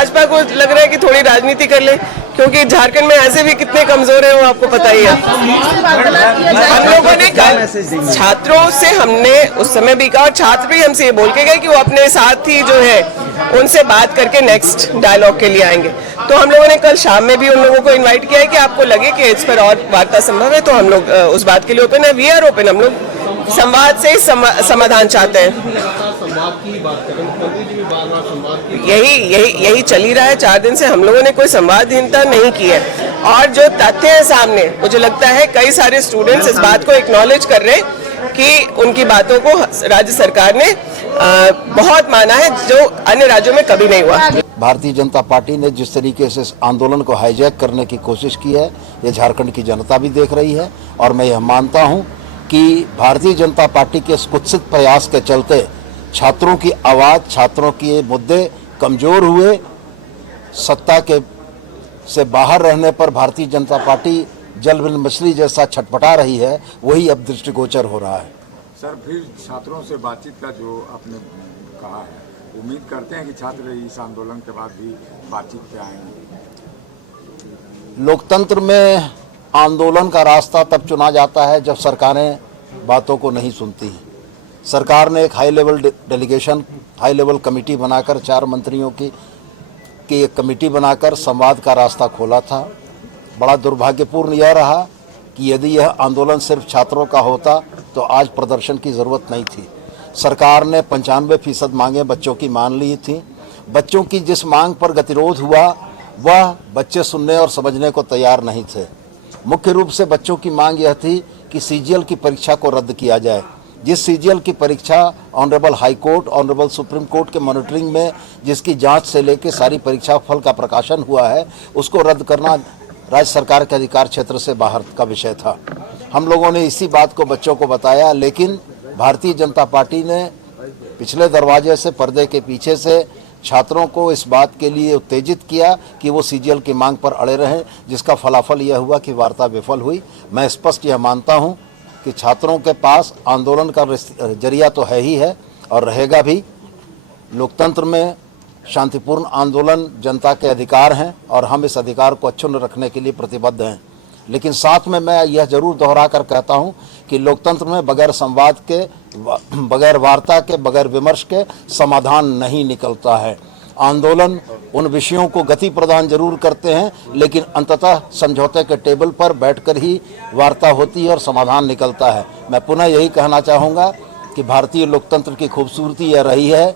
भाजपा को लग रहा है कि थोड़ी राजनीति कर ले, क्योंकि झारखंड में ऐसे भी कितने कमजोर हैं वो आपको पता ही है। हम लोगों ने कल छात्रों से हमने उस समय भी कहा, और छात्र भी हमसे ये बोल के गए कि वो अपने साथी जो है उनसे बात करके नेक्स्ट डायलॉग के लिए आएंगे। तो हम लोगों ने कल शाम में भी उन लोगों को इनवाइट किया है कि आपको लगे कि इस पर और वार्ता संभव है तो हम लोग उस बात के लिए ओपन है। वी आर ओपन, हम लोग संवाद से समाधान चाहते हैं। यही चल ही रहा है 4 दिन से। हम लोगों ने कोई संवादहीनता नहीं की है, और जो तथ्य है सामने, मुझे लगता है कई सारे स्टूडेंट्स इस बात को एक्नॉलेज कर रहे हैं कि उनकी बातों को राज्य सरकार ने बहुत माना है, जो अन्य राज्यों में कभी नहीं हुआ। भारतीय जनता पार्टी ने जिस तरीके से इस आंदोलन को हाईजैक करने की कोशिश की है, ये झारखंड की जनता भी देख रही है। और मैं यह मानता हूं कि भारतीय जनता पार्टी के इस कुत्सित प्रयास के चलते छात्रों की आवाज़, छात्रों के मुद्दे कमज़ोर हुए। सत्ता के से बाहर रहने पर भारतीय जनता पार्टी जल बिन मछली जैसा छटपटा रही है, वही अब दृष्टिगोचर हो रहा है। सर, फिर छात्रों से बातचीत का जो आपने कहा है, उम्मीद करते हैं कि छात्र इस आंदोलन के बाद भी बातचीत पे आएंगे। लोकतंत्र में आंदोलन का रास्ता तब चुना जाता है जब सरकारें बातों को नहीं सुनती हैं। सरकार ने एक high level delegation, high level committee बनाकर 4 मंत्रियों की एक कमेटी बनाकर संवाद का रास्ता खोला था। बड़ा दुर्भाग्यपूर्ण यह रहा कि यदि यह आंदोलन सिर्फ छात्रों का होता तो आज प्रदर्शन की ज़रूरत नहीं थी। सरकार ने 95% मांगें बच्चों की मान ली थी। बच्चों की जिस मांग पर गतिरोध हुआ वह बच्चे सुनने और समझने को तैयार नहीं थे। मुख्य रूप से बच्चों की मांग यह थी कि सीजीएल की परीक्षा को रद्द किया जाए। जिस सीजीएल की परीक्षा honourable high court, honourable supreme court के मॉनिटरिंग में जिसकी जांच से लेकर सारी परीक्षा फल का प्रकाशन हुआ है, उसको रद्द करना राज्य सरकार के अधिकार क्षेत्र से बाहर का विषय था। हम लोगों ने इसी बात को बच्चों को बताया, लेकिन भारतीय जनता पार्टी ने पिछले दरवाजे से, पर्दे के पीछे से छात्रों को इस बात के लिए उत्तेजित किया कि वो सीजीएल की मांग पर अड़े रहें, जिसका फलाफल यह हुआ कि वार्ता विफल हुई। मैं स्पष्ट यह मानता हूं कि छात्रों के पास आंदोलन का जरिया तो है ही है और रहेगा भी। लोकतंत्र में शांतिपूर्ण आंदोलन जनता के अधिकार हैं और हम इस अधिकार को अक्षुण्ण रखने के लिए प्रतिबद्ध हैं। लेकिन साथ में मैं यह जरूर दोहरा कर कहता हूं कि लोकतंत्र में बगैर संवाद के, बगैर वार्ता के, बगैर विमर्श के समाधान नहीं निकलता है। आंदोलन उन विषयों को गति प्रदान जरूर करते हैं, लेकिन अंततः समझौते के टेबल पर बैठकर ही वार्ता होती है और समाधान निकलता है। मैं पुनः यही कहना चाहूँगा कि भारतीय लोकतंत्र की खूबसूरती यह रही है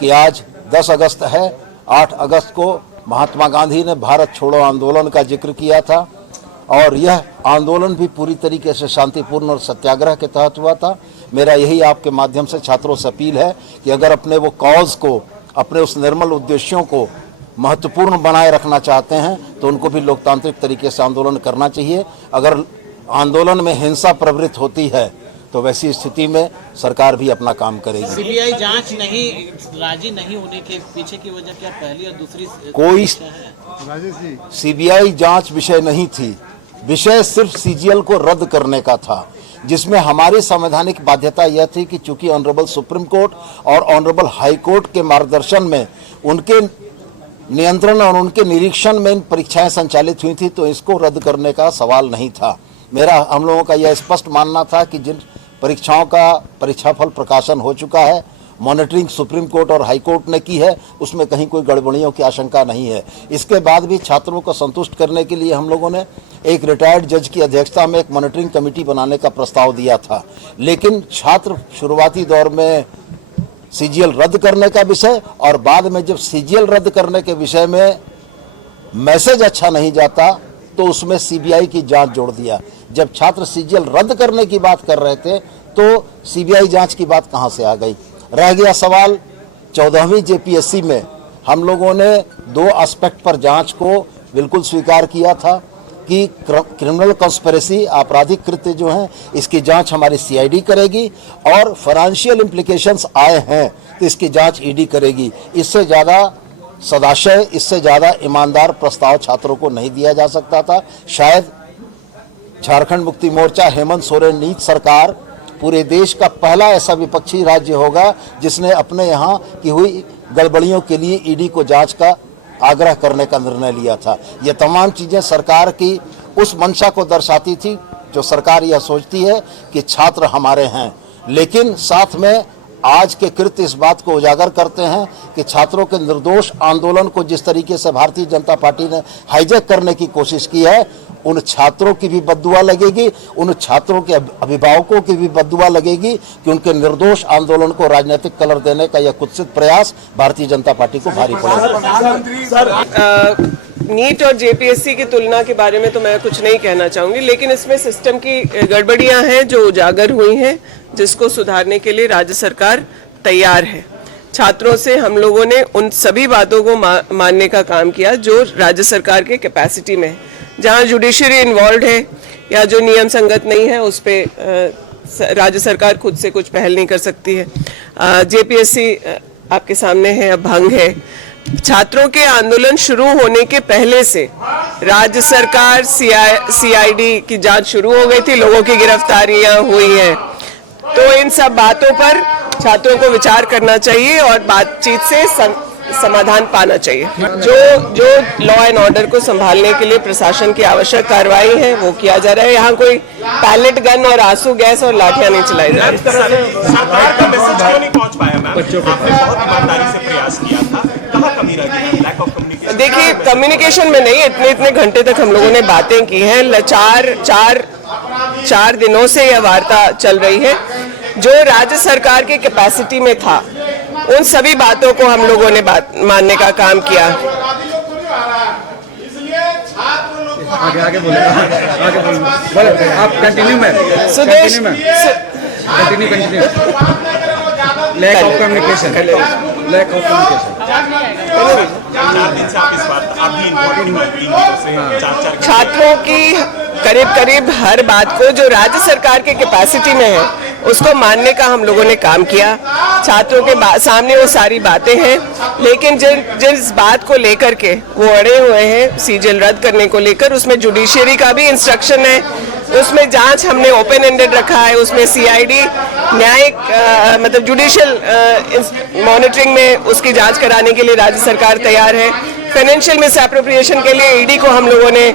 कि आज 10 अगस्त है। 8 अगस्त को महात्मा गांधी ने भारत छोड़ो आंदोलन का जिक्र किया था और यह आंदोलन भी पूरी तरीके से शांतिपूर्ण और सत्याग्रह के तहत हुआ था। मेरा यही आपके माध्यम से छात्रों से अपील है कि अगर अपने वो कॉज को, अपने उस निर्मल उद्देश्यों को महत्वपूर्ण बनाए रखना चाहते हैं तो उनको भी लोकतांत्रिक तरीके से आंदोलन करना चाहिए। अगर आंदोलन में हिंसा प्रवृत्त होती है तो वैसी स्थिति में सरकार भी अपना काम करेगी। सीबीआई जांच नहीं, राजी नहीं होने के पीछे की वजह क्या पहली और दूसरी कोई सीबीआई जांच विषय नहीं थी। विषय सिर्फ सीजीएल को रद्द करने का था, जिसमें हमारी संवैधानिक बाध्यता यह थी कि चूंकि ऑनरेबल सुप्रीम कोर्ट और ऑनरेबल हाई कोर्ट के मार्गदर्शन में, उनके नियंत्रण और उनके निरीक्षण में इन परीक्षाएं संचालित हुई थी, तो इसको रद्द करने का सवाल नहीं था। हम लोगों का यह स्पष्ट मानना था कि जिन परीक्षाओं का परीक्षाफल प्रकाशन हो चुका है, मॉनिटरिंग सुप्रीम कोर्ट और हाई कोर्ट ने की है, उसमें कहीं कोई गड़बड़ियों की आशंका नहीं है। इसके बाद भी छात्रों को संतुष्ट करने के लिए हम लोगों ने एक रिटायर्ड जज की अध्यक्षता में एक मॉनिटरिंग कमेटी बनाने का प्रस्ताव दिया था। लेकिन छात्र शुरुआती दौर में सीजीएल रद्द करने का विषय और बाद में जब सीजीएल रद्द करने के विषय में मैसेज अच्छा नहीं जाता तो उसमें सीबीआई की जांच जोड़ दिया। जब छात्र सीजीएल रद्द करने की बात कर रहे थे तो सीबीआई जांच की बात कहां से आ गई। रह गया सवाल 14वीं जेपीएससी में हम लोगों ने 2 एस्पेक्ट पर जांच को बिल्कुल स्वीकार किया था कि क्रिमिनल कॉन्स्पिरेसी, आपराधिक कृत्य जो हैं, इसकी जांच हमारी सीआईडी करेगी और फाइनेंशियल इम्प्लीकेशंस आए हैं तो इसकी जांच ईडी करेगी। इससे ज़्यादा सदाशय, इससे ज़्यादा ईमानदार प्रस्ताव छात्रों को नहीं दिया जा सकता था। शायद झारखंड मुक्ति मोर्चा, हेमंत सोरेन नीत सरकार पूरे देश का पहला ऐसा विपक्षी राज्य होगा जिसने अपने यहाँ की हुई गड़बड़ियों के लिए ईडी को जांच का आग्रह करने का निर्णय लिया था। ये तमाम चीज़ें सरकार की उस मंशा को दर्शाती थी जो सरकार यह सोचती है कि छात्र हमारे हैं, लेकिन साथ में आज के कृत्य इस बात को उजागर करते हैं कि छात्रों के निर्दोष आंदोलन को जिस तरीके से भारतीय जनता पार्टी ने हाईजैक करने की कोशिश की है, उन छात्रों की भी बद्दुआ लगेगी, उन छात्रों के अभिभावकों की भी बद्दुआ लगेगी कि उनके निर्दोष आंदोलन को राजनीतिक कलर देने का यह कुत्सित प्रयास भारतीय जनता पार्टी को भारी पड़ेगा। नीट और जेपीएससी की तुलना के बारे में तो मैं कुछ नहीं कहना चाहूंगी, लेकिन इसमें सिस्टम की गड़बड़ियां हैं जो उजागर हुई हैं, जिसको सुधारने के लिए राज्य सरकार तैयार है। छात्रों से हम लोगों ने उन सभी बातों को मानने का काम किया जो राज्य सरकार के कैपेसिटी में है। जहां जुडिशरी इन्वॉल्व है या जो नियम संगत नहीं है, उस पर राज्य सरकार खुद से कुछ पहल नहीं कर सकती है। जेपीएससी आपके सामने है, अब भंग है। छात्रों के आंदोलन शुरू होने के पहले से राज्य सरकार सीआईडी की जांच शुरू हो गई थी, लोगों की गिरफ्तारियां हुई हैं। तो इन सब बातों पर छात्रों को विचार करना चाहिए और बातचीत से समाधान पाना चाहिए। जो लॉ एंड ऑर्डर को संभालने के लिए प्रशासन की आवश्यक कार्रवाई है वो किया जा रहा है। यहाँ कोई पैलेट गन और आंसू गैस और लाठियां नहीं चलाई जा रही। सरकार का मैसेज क्यों नहीं पहुंच पाया मैम? आपने बहुत ईमानदारी से प्रयास किया था, कहाँ कमी रह गई? Lack of communication. देखिए, कम्युनिकेशन में नहीं, इतने घंटे तक हम लोगों ने बातें की हैं। चार दिनों से यह वार्ता चल रही है। जो राज्य सरकार के कैपेसिटी में था उन सभी बातों को हम लोगों ने मानने का काम किया। आगे बोले आप कंटिन्यू में Sudesh continue lack of communication 4 दिन से आप इस बात अभी इम्पोर्टेंट छात्रों की करीब हर बात को जो राज्य सरकार के कैपेसिटी में है उसको मानने का हम लोगों ने काम किया। छात्रों के सामने वो सारी बातें हैं, लेकिन जिस बात को लेकर के वो अड़े हुए हैं सीजीएल रद्द करने को लेकर, उसमें जुडिशरी का भी इंस्ट्रक्शन है, उसमें जांच हमने ओपन एंडेड रखा है, उसमें सीआईडी न्यायिक मतलब जुडिशियल मॉनिटरिंग में उसकी जांच कराने के लिए राज्य सरकार तैयार है। फाइनेंशियल मिसअप्रोप्रिएशन के लिए ईडी को हम लोगों ने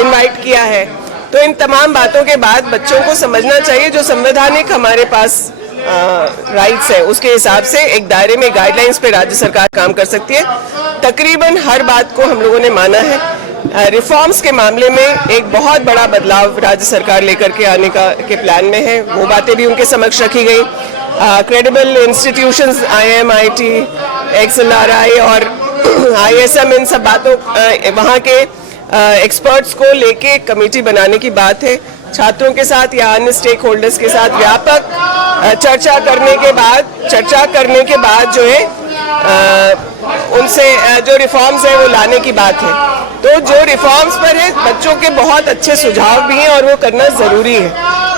इनवाइट किया है। तो इन तमाम बातों के बाद बच्चों को समझना चाहिए जो संवैधानिक हमारे पास राइट्स है, उसके हिसाब से एक दायरे में गाइडलाइंस पे राज्य सरकार काम कर सकती है। तकरीबन हर बात को हम लोगों ने माना है। रिफॉर्म्स के मामले में एक बहुत बड़ा बदलाव राज्य सरकार लेकर के आने के प्लान में है, वो बातें भी उनके समक्ष रखी गई। क्रेडिबल इंस्टीट्यूशंस IIMIT, XLRI और ISM, इन सब बातों वहाँ के एक्सपर्ट्स को लेके कमेटी बनाने की बात है। छात्रों के साथ या अन्य स्टेक होल्डर्स के साथ व्यापक चर्चा करने के बाद जो है उनसे जो रिफॉर्म्स है वो लाने की बात है। तो जो रिफॉर्म्स पर है बच्चों के बहुत अच्छे सुझाव भी हैं और वो करना जरूरी है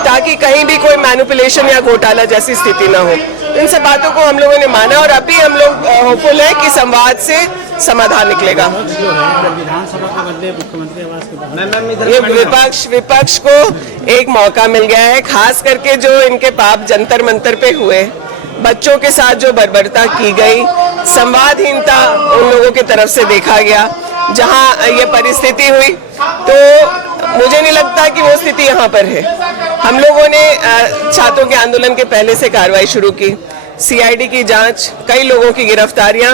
ताकि कहीं भी कोई मैनिपुलेशन या घोटाला जैसी स्थिति ना हो। इन सब बातों को हम लोगों ने माना और अभी हम लोग होपफुल है कि संवाद से समाधान निकलेगा। विधानसभा के बदले मुख्यमंत्री आवास के ये विपक्ष को एक मौका मिल गया है, खास करके जो इनके पाप जंतर मंतर पे हुए, बच्चों के साथ जो बर्बरता की गई, संवादहीनता उन लोगों की तरफ से देखा गया। जहां ये परिस्थिति हुई तो मुझे नहीं लगता कि वो स्थिति यहाँ पर है। हम लोगों ने छात्रों के आंदोलन के पहले से कार्रवाई शुरू की, सीआईडी की जांच, कई लोगों की गिरफ्तारियां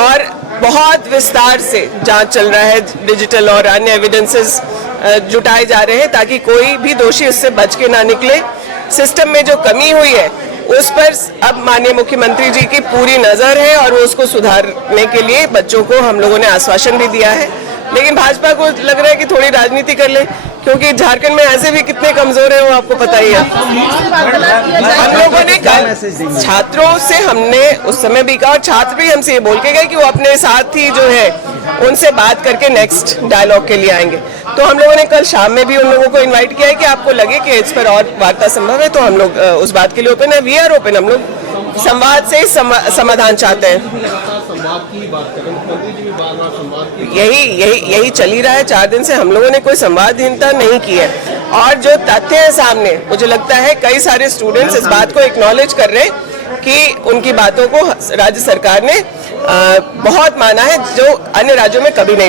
और बहुत विस्तार से जांच चल रहा है। डिजिटल और अन्य एविडेंसेस जुटाए जा रहे हैं ताकि कोई भी दोषी उससे बच के ना निकले। सिस्टम में जो कमी हुई है उस पर अब माननीय मुख्यमंत्री जी की पूरी नजर है और वो उसको सुधारने के लिए बच्चों को हम लोगों ने आश्वासन भी दिया है। लेकिन भाजपा को लग रहा है कि थोड़ी राजनीति कर ले, क्योंकि झारखंड में ऐसे भी कितने कमजोर हैं वो आपको पता ही है। हम लोगों ने कल छात्रों से हमने उस समय भी कहा और छात्र भी हमसे ये बोल के गए कि वो अपने साथी जो है उनसे बात करके नेक्स्ट डायलॉग के लिए आएंगे। तो हम लोगों ने कल शाम में भी उन लोगों को इनवाइट किया है कि आपको लगे कि इस पर और वार्ता संभव है तो हम लोग उस बात के लिए ओपन है। वी आर ओपन, हम लोग संवाद से समाधान चाहते हैं। यही चल ही रहा है 4 दिन से। हम लोगों ने कोई संवादहीनता नहीं की है और जो तथ्य है सामने, मुझे लगता है कई सारे स्टूडेंट्स इस बात को एक्नॉलेज कर रहे हैं कि उनकी बातों को राज्य सरकार ने बहुत माना है, जो अन्य राज्यों में कभी नहीं हुआ।